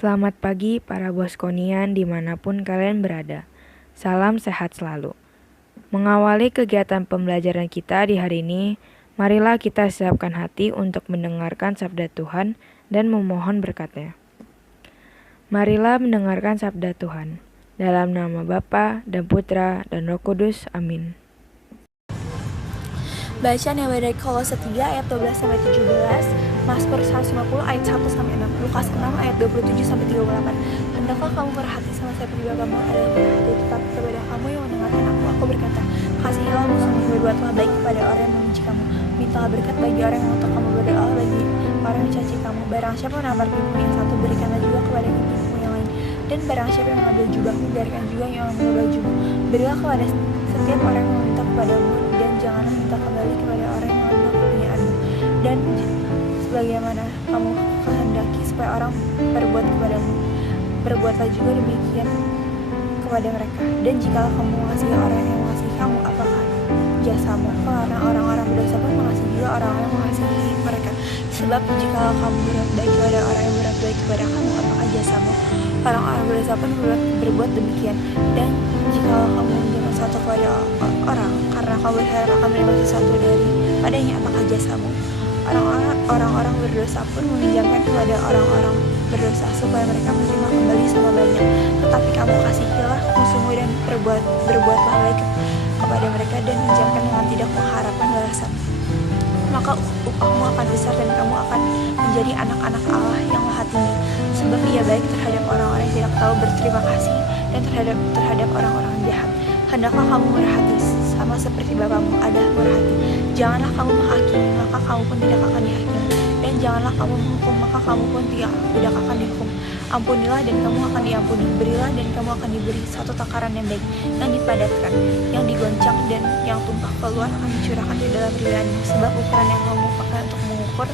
Selamat pagi para Boskonian dimanapun kalian berada. Salam sehat selalu. Mengawali kegiatan pembelajaran kita di hari ini, marilah kita siapkan hati untuk mendengarkan sabda Tuhan dan memohon berkat-Nya. Marilah mendengarkan sabda Tuhan. Dalam nama Bapa dan Putra dan Roh Kudus. Amin. Bacaan yang dari Kolose 3 ayat 12-17, Mazmur 150 ayat 1-6, Lukas 6 ayat 27-38. Hendaklah kamu berhati sama saya seperti Bapamu adalah berhati, tetapi kepada kamu yang mendengarkan aku berkata, kasihilah musuhmu, berbuatlah baik kepada orang yang membenci kamu, mintalah berkat bagi orang yang mengutuk kamu, berdoalah bagi orang yang mencaci kamu. Barang siapa menampar pipimu yang satu, berikanlah juga kepada pipimu yang lain. Dan barang siapa yang mengambil jubahmu, biarkan juga yang mengambil bajumu. Berilah kepada setiap orang yang meminta kepadamu, dan janganlah minta kembali kepada orang yang mengambil kepunyaanmu. Dan sebagaimana kamu kehendaki supaya orang berbuat kepadamu, berbuatlah juga demikian kepada mereka. Dan jikalau kamu mengasihi orang yang mengasihi kamu, apakah jasamu? Karena orang-orang berdosa pun mengasihi juga orang-orang yang mengasihi mereka. Sebab jikalau kamu berbuat baik kepada orang yang berbuat baik kepada kamu, apakah jasamu? Orang-orang berdosa pun berbuat demikian. Dan jikalau kamu menjadi sesuatu kepada orang karena kamu berharap akan menerima sesuatu dari padanya, apakah jasamu? Orang-orang berdosa pun meminjamkan kepada orang-orang berdosa supaya mereka menerima kembali sama banyak. Tetapi kamu kasihilah musuhmu dan berbuatlah baik kepada mereka, dan pinjamkan dengan tidak mengharapkan balasan. Maka upahmu akan besar dan kamu akan menjadi anak-anak Allah yang maha tinggi. Sebab Ia baik terhadap orang-orang yang tidak tahu berterima kasih dan terhadap orang-orang jahat. Hendaklah kamu merhati sama seperti Bapamu adalah merhati. Janganlah kamu menghakimi, maka kamu pun tidak akan dihakimi. Dan janganlah kamu menghukum, maka kamu pun tidak akan dihukum. Ampunilah dan kamu akan diampuni. Berilah dan kamu akan diberi. Satu takaran yang baik, yang dipadatkan, yang digoncang dan yang tumpah keluar akan dicurahkan di dalam rilanmu. Sebab ukuran yang kamu pakai untuk mengukur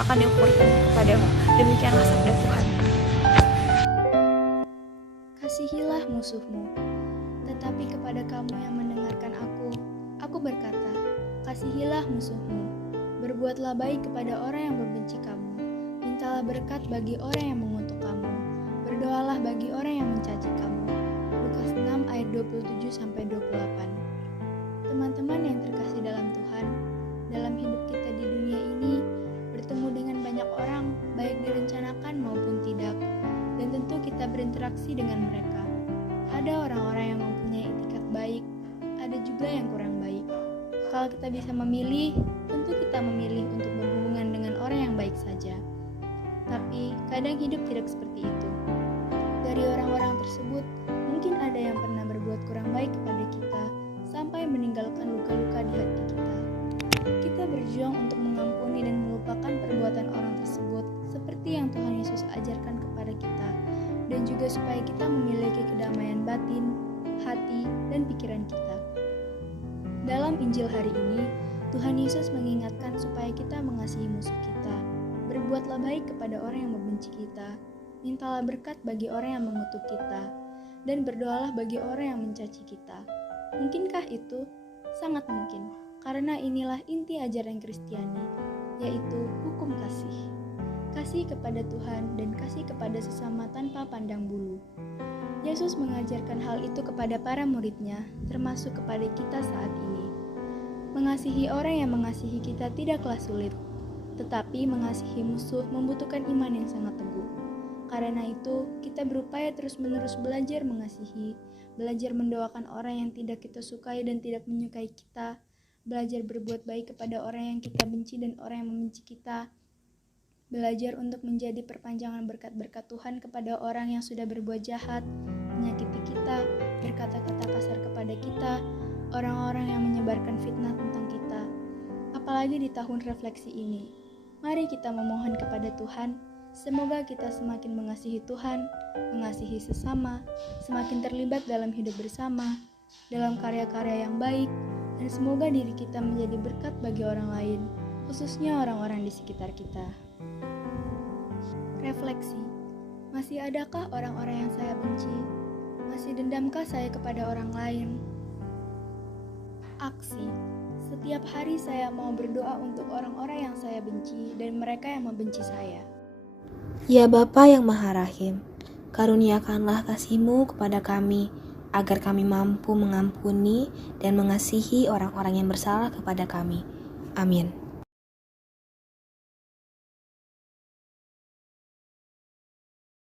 akan diukurkan kepadamu. Demikianlah sabda Tuhan. Kasihilah musuhmu. Tetapi kepada kamu yang mendengarkan aku berkata, kasihilah musuhmu. Berbuatlah baik kepada orang yang membenci kamu. Mintalah berkat bagi orang yang mengutuk kamu. Berdoalah bagi orang yang mencaci kamu. Lukas 6 ayat 27-28. Teman-teman yang terkasih dalam Tuhan, dalam hidup kita di dunia ini, bertemu dengan banyak orang, baik direncanakan maupun tidak, dan tentu kita berinteraksi dengan mereka. Ada orang-orang yang mempunyai etikat baik, ada juga yang kurang baik. Kalau kita bisa memilih, tentu kita memilih untuk berhubungan dengan orang yang baik saja. Tapi kadang hidup tidak seperti itu. Dari orang-orang tersebut, mungkin ada yang pernah berbuat kurang baik kepada kita, sampai meninggalkan luka-luka di hati kita. Kita berjuang untuk mengampuni dan melupakan perbuatan orang tersebut, seperti yang Tuhan Yesus ajarkan kepada kita, dan juga supaya kita memiliki kedamaian batin, hati, dan pikiran kita. Dalam Injil hari ini, Tuhan Yesus mengingatkan supaya kita mengasihi musuh kita, berbuatlah baik kepada orang yang membenci kita, mintalah berkat bagi orang yang mengutuk kita, dan berdoalah bagi orang yang mencaci kita. Mungkinkah itu? Sangat mungkin, karena inilah inti ajaran Kristiani, yaitu hukum kasih. Kasih kepada Tuhan dan kasih kepada sesama tanpa pandang bulu. Yesus mengajarkan hal itu kepada para murid-Nya, termasuk kepada kita saat ini. Mengasihi orang yang mengasihi kita tidaklah sulit, tetapi mengasihi musuh membutuhkan iman yang sangat teguh. Karena itu, kita berupaya terus-menerus belajar mengasihi, belajar mendoakan orang yang tidak kita sukai dan tidak menyukai kita, belajar berbuat baik kepada orang yang kita benci dan orang yang membenci kita, belajar untuk menjadi perpanjangan berkat-berkat Tuhan kepada orang yang sudah berbuat jahat, menyakiti kita, berkata-kata kasar kepada kita, orang-orang yang menyebarkan fitnah tentang kita. Apalagi di tahun refleksi ini, mari kita memohon kepada Tuhan, semoga kita semakin mengasihi Tuhan, mengasihi sesama, semakin terlibat dalam hidup bersama, dalam karya-karya yang baik, dan semoga diri kita menjadi berkat bagi orang lain, khususnya orang-orang di sekitar kita. Refleksi. Masih adakah orang-orang yang saya benci? Masih dendamkah saya kepada orang lain? Aksi. Setiap hari saya mau berdoa untuk orang-orang yang saya benci dan mereka yang membenci saya. Ya Bapa yang Maha Rahim, Karuniakanlah kasih-Mu kepada kami, agar kami mampu mengampuni dan mengasihi orang-orang yang bersalah kepada kami. Amin.